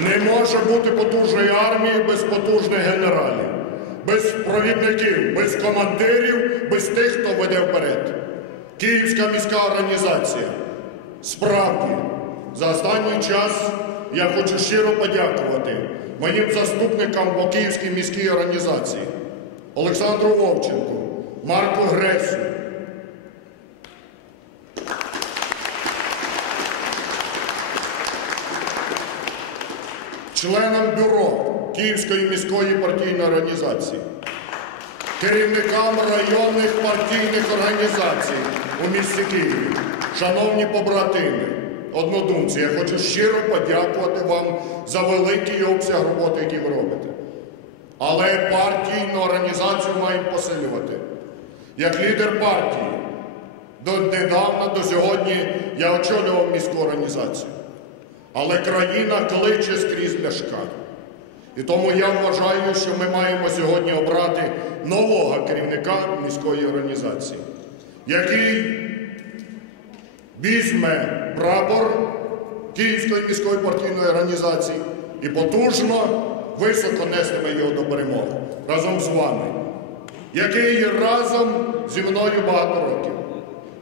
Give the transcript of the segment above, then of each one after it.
Не може бути потужної армії без потужних генералів, без провідників, без командирів, без тих, хто веде вперед. Київська міська організація. Справді, за останній час я хочу щиро подякувати моїм заступникам по Київській міській організації Олександру Вовченку, Марку Гресю, членам бюро Київської міської партійної організації, керівникам районних партійних організацій у місті Києві, шановні побратими, однодумці, я хочу щиро подякувати вам за великий обсяг роботи, який ви робите. Але партійну організацію маємо посилювати. Як лідер партії, до недавно, до сьогодні я очолював міську організацію. Але країна кличе скрізь ляшка. І тому я вважаю, що ми маємо сьогодні обрати нового керівника міської організації, який візьме прапор Київської міської партійної організації і потужно, високо нестиме його до перемоги разом з вами, який разом зі мною багато років,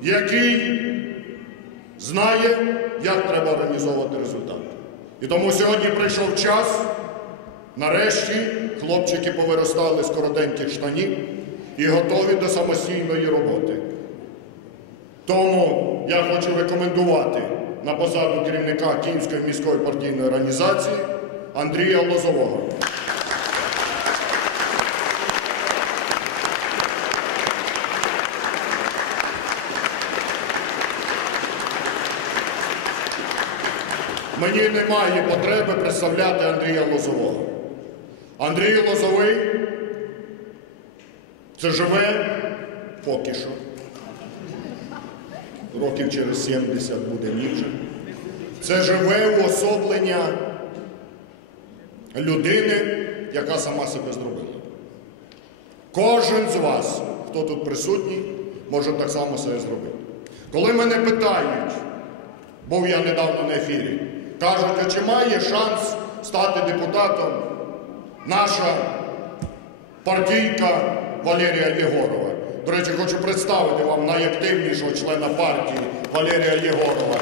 який знає, як треба організовувати результат. І тому сьогодні прийшов час, нарешті хлопчики повиростали з коротеньких штанів і готові до самостійної роботи. Тому я хочу рекомендувати на посаду керівника Київської міської партійної організації Андрія Лозового. Мені немає потреби представляти Андрія Лозового. Андрій Лозовий це живе поки що. Років через 70 буде ніже. Це живе уособлення людини, яка сама себе зробила. Кожен з вас, хто тут присутній, може так само себе зробити. Коли мене питають, був я недавно на ефірі, кажуть, а чи має шанс стати депутатом наша партійка Валерія Єгорова? До речі, хочу представити вам найактивнішого члена партії Валерія Єгорова.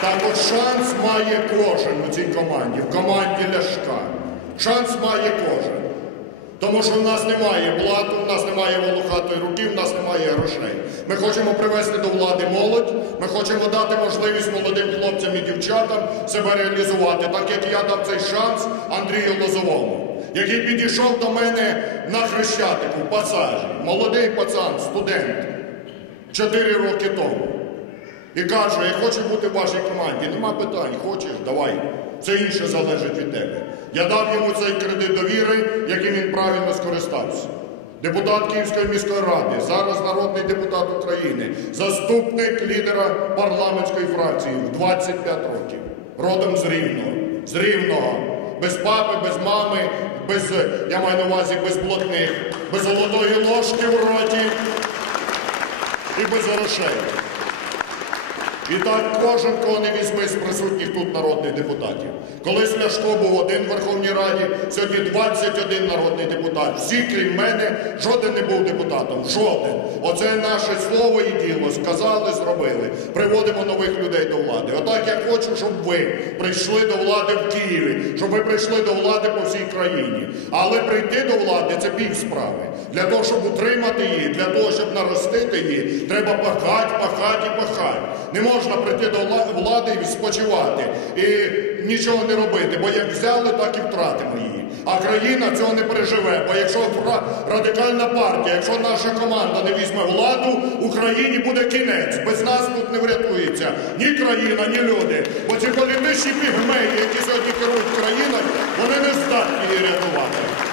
Так от шанс має кожен у цій команді, в команді Ляшка. Шанс має кожен. Тому що в нас немає блату, в нас немає волохатої руки, в нас немає грошей. Ми хочемо привести до влади молодь, ми хочемо дати можливість молодим хлопцям і дівчатам себе реалізувати, так як я дав цей шанс Андрію Лозовому, який підійшов до мене на Хрещатику, в пасажі, молодий пацан, студент, 4 роки тому. І каже, я хочу бути в вашій команді. Нема питань, хочеш, давай. Все інше залежить від тебе. Я дав йому цей кредит довіри, яким він правильно скористався. Депутат Київської міської ради, зараз народний депутат України, заступник лідера парламентської фракції в 25 років, родом з Рівного, з Рівного, без папи, без мами, без, я маю на увазі, без блатних, без золотої ложки в роті і без грошей. І так кожен, кого не візьме народних депутатів. Колись Ляшко був один в Верховній Раді, сьогодні 21 народний депутат. Всі, крім мене, жоден не був депутатом. Жоден. Оце наше слово і діло. Сказали, зробили. Приводимо нових людей до влади. Отак я хочу, щоб ви прийшли до влади в Києві, щоб ви прийшли до влади по всій країні. Але прийти до влади це пів справи. Для того, щоб утримати її, для того, щоб наростити її, треба пахати, пахати і пахати. Не можна прийти до влади і спочивати і нічого не робити, бо як взяли, так і втратимо її. А країна цього не переживе. Бо якщо радикальна партія, якщо наша команда не візьме владу, Україні буде кінець. Без нас тут не врятується ні країна, ні люди. Бо ці політичні пігмеї, які сьогодні керують країною, вони не здатні її рятувати.